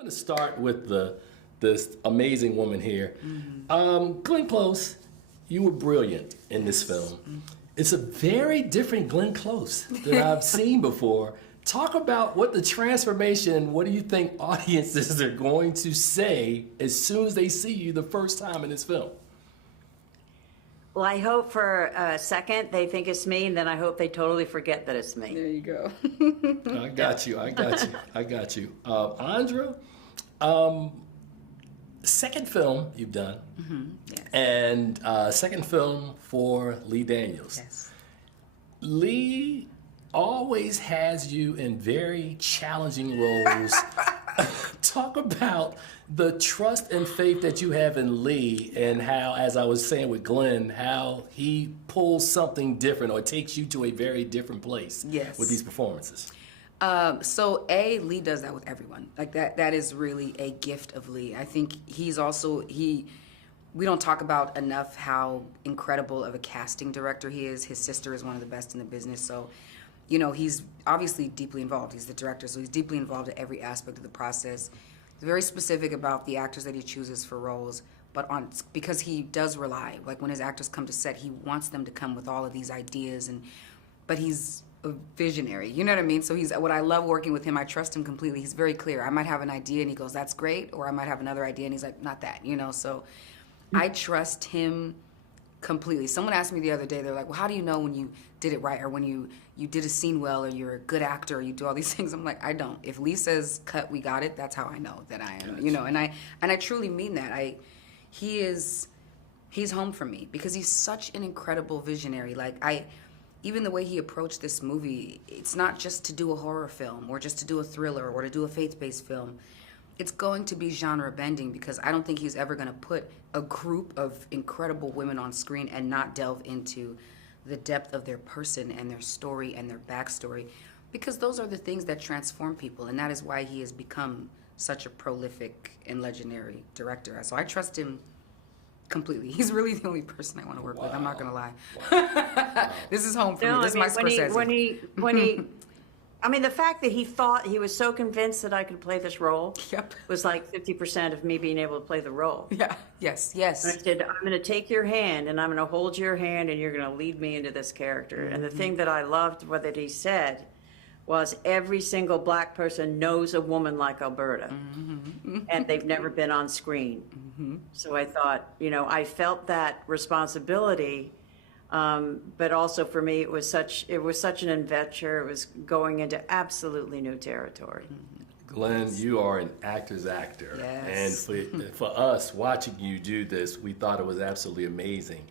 I'm going to start with this amazing woman here. Glenn Close, you were brilliant in this film. It's a very different Glenn Close than I've seen before. Talk about what the transformation, what do you think audiences are going to say as soon as they see you the first time in this film? Well, I hope for a second they think it's me, and then I hope they totally forget that it's me. There you go. I got you. Andra, second film you've done, Yes. and second film for Lee Daniels. Yes. Lee always has you in very challenging roles. Talk about the trust and faith that you have in Lee, and how, as I was saying with Glenn, how he pulls something different or takes you to a very different place Yes. with these performances. So Lee does that with everyone. Like that is really a gift of Lee. I think he's also, we don't talk about enough how incredible of a casting director he is. His sister is one of the best in the business. So, you know, he's obviously deeply involved. He's the director, so he's deeply involved in every aspect of the process. He's very specific about the actors that he chooses for roles, but because he does rely, like when his actors come to set, he wants them to come with all of these ideas, but he's a visionary, you know what I mean? So what I love working with him, I trust him completely. He's very clear. I might have an idea and he goes, that's great, or I might have another idea and he's like, not that, you know? So I trust him completely. Someone asked me the other day, they're like, well, how do you know when you did it right, or when you did a scene well, or you're a good actor, or you do all these things? I'm like, I don't. If Lee says cut, we got it, that's how I know that I am, you know? And I truly mean that. He's home for me because he's such an incredible visionary. Even the way he approached this movie, it's not just to do a horror film or just to do a thriller or to do a faith-based film. It's going to be genre bending because I don't think he's ever going to put a group of incredible women on screen and not delve into the depth of their person and their story and their backstory, because those are the things that transform people, and that is why he has become such a prolific and legendary director. So I trust him completely. He's really the only person I want to work with. I'm not gonna lie. Wow. This is home for me. This is my Scorsese. When he, I mean, the fact that he thought, he was so convinced that I could play this role was like 50% of me being able to play the role. Yeah. Yes. And I said, I'm going to take your hand and I'm going to hold your hand and you're going to lead me into this character. And the thing that I loved that he said was every single black person knows a woman like Alberta, and they've never been on screen. So I thought, you know, I felt that responsibility, but also for me, it was such an adventure. It was going into absolutely new territory. Glenn, you are an actor's actor. Yes. And for us watching you do this, we thought it was absolutely amazing.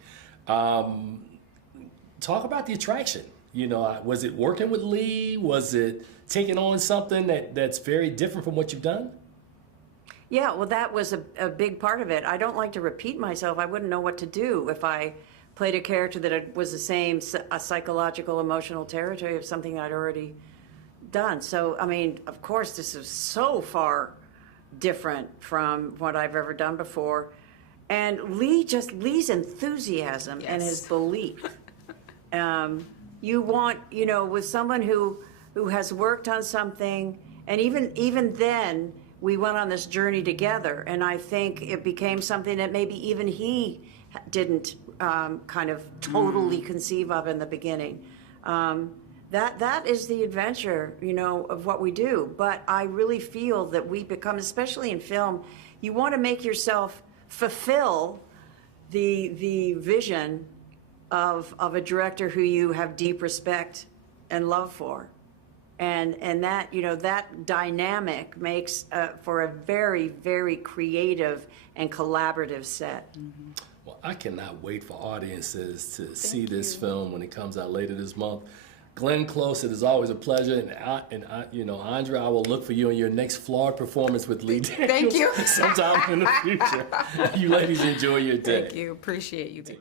Talk about the attraction. You know, was it working with Lee? Was it taking on something that's very different from what you've done? Yeah, well, that was a big part of it. I don't like to repeat myself. I wouldn't know what to do if I played a character that was the same a psychological, emotional territory of something I'd already done. So, I mean, of course, this is so far different from what I've ever done before. And Lee's enthusiasm and his belief. You want, you know, with someone who has worked on something, and even then, we went on this journey together, and I think it became something that maybe even he didn't kind of totally conceive of in the beginning. That is the adventure, you know, of what we do. But I really feel that we become, especially in film, you want to make yourself fulfill the vision of a director who you have deep respect and love for. And that, you know, that dynamic makes for a very, very creative and collaborative set. Well, I cannot wait for audiences to see this film when it comes out later this month. Glenn Close, it is always a pleasure, and you know, Andra, I will look for you in your next flawed performance with Lee Daniels. Thank you. Sometime in the future. You ladies enjoy your day. Thank you. Appreciate you too.